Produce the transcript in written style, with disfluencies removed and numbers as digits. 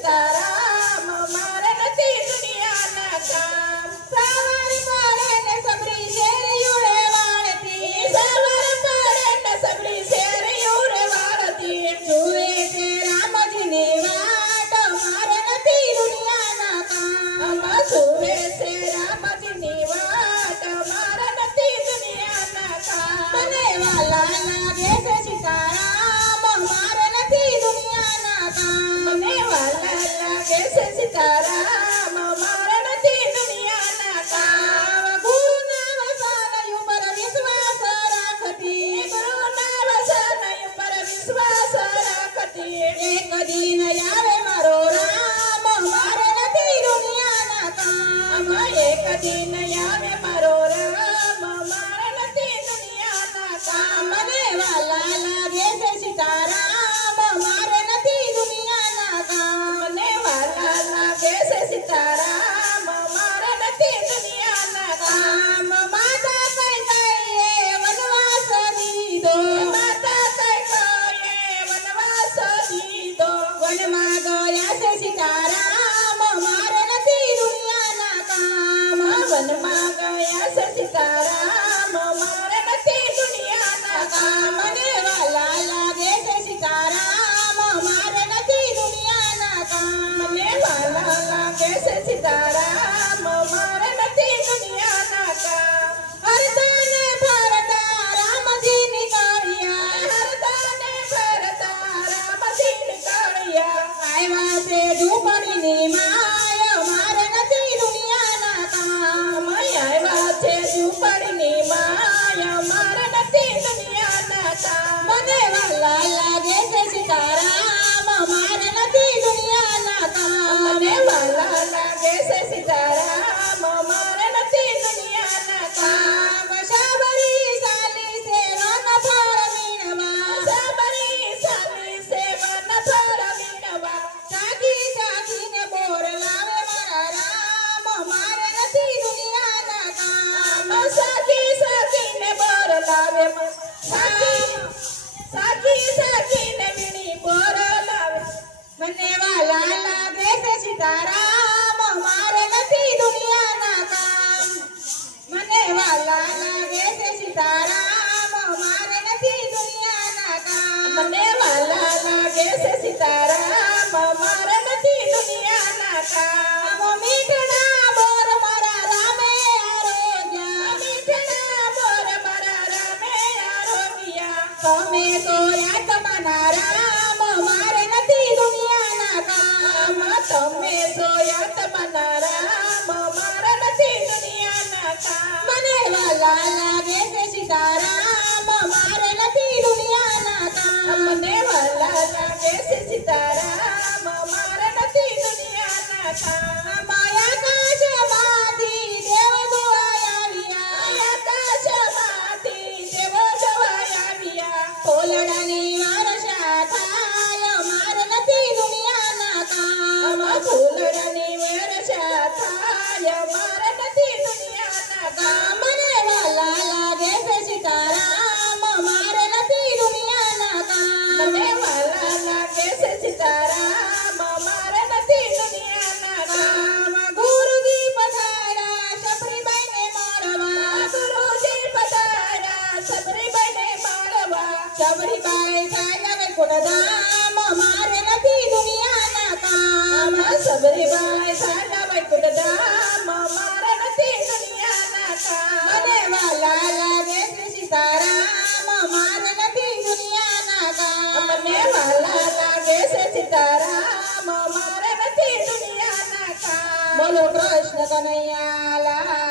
સીતારામ મારે નથી દુનિયાના કામ સવાર પડે ને સબરી શેરીયું રે વાળતી સવાર પડે ને સબરી શેરીયું રે વાળતી જુએ છે રામજીની વાટ મારે નથી દુનિયાના કામ જુએ છે રામજીની વાટ મારે નથી દુનિયાના કામ મને વાલા લાગે છે સીતારામ મારે નથી દુનિયાના કામ મને વાલા લાગે છે સીતારામ મારે નથી દુનિયાના કામ ગુરુના વચન ઉપર વિશ્વાસ રાખતી ગુરુના વચન ઉપર વિશ્વાસ રાખતી એક દિન આવે મારો રામ મારે નથી દુનિયાના કામ એક દિન આવે મારો રામ મારે નથી દુનિયાના કામ મને વાલા લાગે છે સીતારામ મારે નથી દુનિયાના કામ મને વાલા લાગે છે સીતારામ મારે નથી દુનિયાના કામ માતા કઈ કઈએ વનવાસ દીધો માતા કઈ કઈએ વનવાસ દીધો વનમાં ગયા છે સીતારામ મારે નથી દુનિયાના કામ વનમાં ગયા છે સીતારામ મારે નથી દુનિયાના કામ મને વાલા લાગે છે સીતારામ મારે નથી દુનિયાના કામ મને વાલા લાગે છે સીતારામ મારે નથી દુનિયાના કામ હરતાને ભરતા રામજી નીકળ્યા હરતાને ભરતા રામજી નીકળ્યા આવ્યા છે ઝૂંપડીની માય મારે નથી દુનિયાના કામ આવ્યા છે ઝૂંપડીની માય મારે નથી દુનિયાના કામ મને વાલા લાગે છે સીતારામ મારે નથી દુનિયાના કામ મને વાલા લાગે છે સીતારામ મારે નથી દુનિયાના કામ સાબરી સાલી સેવન ફળ મીણવા સાબરી સાલી સેવન ફળ મીણવા ચાકી ચાકીને બોર લાવે મારા રામ મારે નથી દુનિયાના કામ સાકી સાકીને બોર લાવે સાકી સાકીને વીણી બોર લાવે મને વાલા લાગે છે સીતારામ મારે નથી દુનિયાના કામ મને વાલા લાગે છે સીતારામ મારે નથી દુનિયાના કામ મને વાલા લાગે છે સીતારામ મારે નથી દુનિયાના કામ મીઠડા બોર મારા રામે આરોગ્યા મીઠડા બોર મારા રામે આરોગ્યા તમે તો આત્માના રામ મારે નથી દુનિયાના કામ તમે તો આત્માના રામ મારે નથી દુનિયાના કામ મને વાલા લાગે છે સીતારામ મારે નથી દુનિયાના કામ મને વાલા લાગે છે સીતારામ મારે નથી દુનિયાના કામ આકાશમાંથી દેવ જોવાય આવ્યા આકાશમાંથી દેવ જોવાય આવ્યા ફૂલડાની વર્ષા થાય મારે નથી દુનિયાના કામ ફૂલડાની વર્ષા થાય મારે નથી દુનિયાના કામ મને વાલા લાગે છે સીતારામ મારે નથી દુનિયાના કામ મને વાલા લાગે છે સીતારામ મારે નથી દુનિયાના કામ ગુરુજી પધાર્યા સબરીબાઈને મળવા ગુરુજી પધાર્યા સબરીબાઈને મળવા સબરીબાઈ થાય વૈકુંઠધામ મારે નથી દુનિયાના કામ સબરીબાઈ થાય વૈકુંઠધામ મારે નથી દુનિયાના કામ મને વાલા લાગે છે સીતારામ મારે નથી દુનિયાના કામ મને વાલા લાગે છે સીતારામ મારે નથી દુનિયાના કામ બોલો કૃષ્ણ કનૈયા લાલ